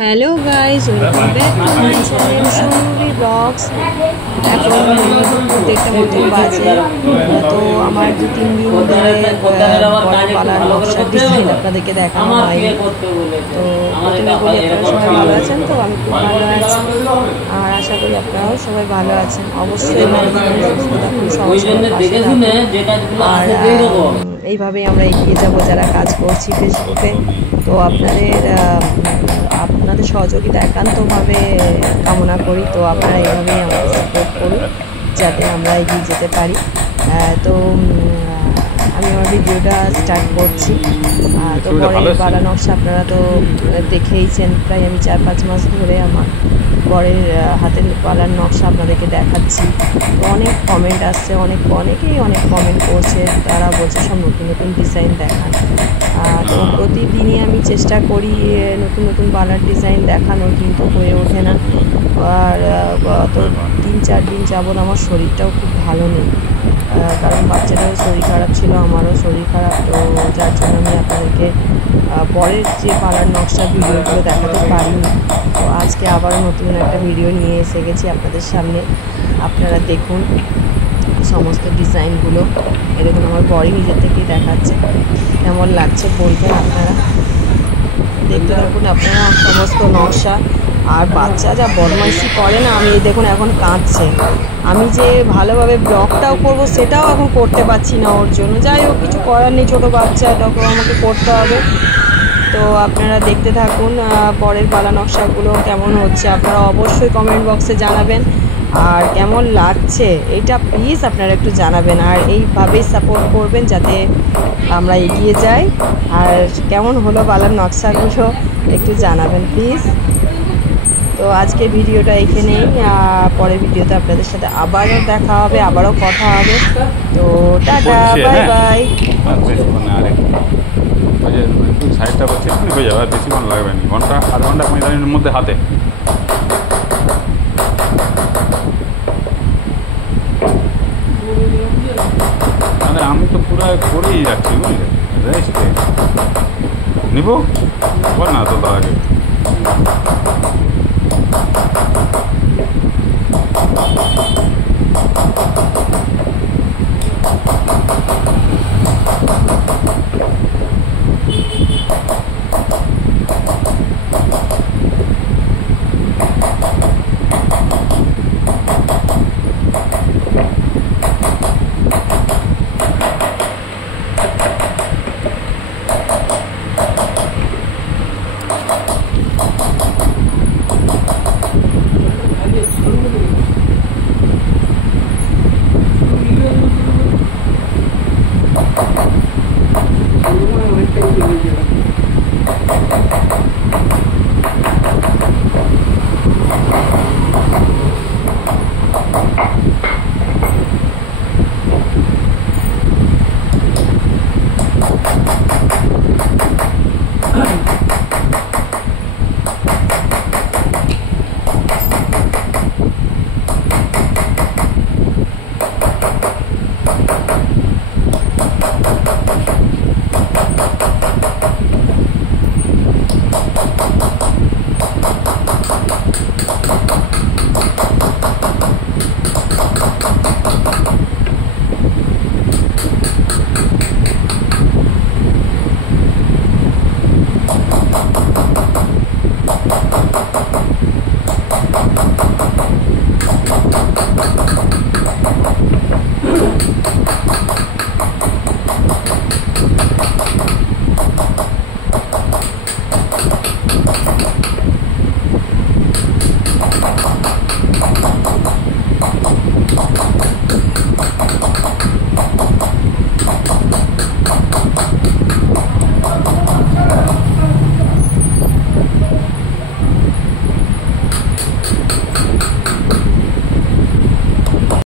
Hello guys, welcome back to my channel Sonuli blogs. এখন দেখতে মতন বাজে, তো আমার 2-3 দিন ধরে পালার নকশার ডিজাইন আপনাদেরকে দেখানো হয়নি। তো প্রথমে বলি আপনারা সবাই ভালো আছেন, তো আমি খুব ভালো আছি আর আশা করি আপনারাও সবাই ভালো আছেন। অবশ্যই ভালো থাকুন, সুস্থ থাকুন, সবার সঙ্গে পাশে থাকুন। আর এইভাবেই আমরা এগিয়ে যাবো যারা কাজ করছি ফেসবুকে। তো আপনাদের সহযোগিতা একান্তভাবে কামনা করি। তো আপনারা এইভাবেই আমাকে সাপোর্ট করুন যাতে আমরা এগিয়ে যেতে পারি। তো আমি আমার ভিডিওটা স্টার্ট করছি। তো বরের পালা নকশা আপনারা তো দেখেইছেন, প্রায় আমি 4-5 মাস ধরে আমার বরের হাতের পালার নকশা আপনাদেরকে দেখাচ্ছি। তো অনেক কমেন্ট আসছে, অনেকেই অনেক কমেন্ট করছে, তারা বলছে সব নতুন নতুন ডিজাইন দেখান। তো প্রতিদিনই আমি চেষ্টা করি নতুন নতুন পালার ডিজাইন দেখানোর, কিন্তু হয়ে ওঠে না। আর গত 3-4 দিন যাবৎ আমার শরীরটাও খুব ভালো নেই, কারণ বাচ্চাটারও শরীর খারাপ ছিল, আমারও শরীর খারাপ। তো যার জন্য আমি আপনাদেরকে পরের যে পালার নকশার ভিডিওগুলো দেখাতে পারিনি। তো আজকে আবারও নতুন একটা ভিডিও নিয়ে এসে গেছি আপনাদের সামনে। আপনারা দেখুন সমস্ত ডিজাইনগুলো, এরকম আমার বড়ি নিজের থেকেই দেখাচ্ছে। কেমন লাগছে বলবেন আপনারা, দেখতে থাকুন আপনারা সমস্ত নকশা। আর বাচ্চা যা বদমাইশি করে না, আমি দেখুন এখন কাঁদছে। আমি যে ভালোভাবে ব্লগটাও করব সেটাও এখন করতে পারছি না ওর জন্য। যাই হোক, কিছু করার নেই, ছোটো বাচ্চা, তখন আমাকে করতে হবে। তো আপনারা দেখতে থাকুন পরের পালা নকশাগুলো কেমন হচ্ছে। আপনারা অবশ্যই কমেন্ট বক্সে জানাবেন আর কেমন লাগছে এটা প্লিজ আপনারা একটু জানাবেন। আর এইভাবেই সাপোর্ট করবেন যাতে আমরা এগিয়ে যাই। আর কেমন হলো পালার নকশাগুলো একটু জানাবেন প্লিজ। তো আজকের ভিডিওটা এখানেই, পরের ভিডিওতে আপনাদের সাথে আবারও দেখা হবে, আবারও কথা হবে। তো টাটা, বাই বাই। সাইডটা করছে হয়ে যাবে, আর বেশিক্ষণ লাগবে না, আধ ঘন্টা 45 মিনিটের মধ্যে হাতে। আমি তো পুরো করেই যাচ্ছি, বুঝলে, রেস্টে নিব বল না তো আগে।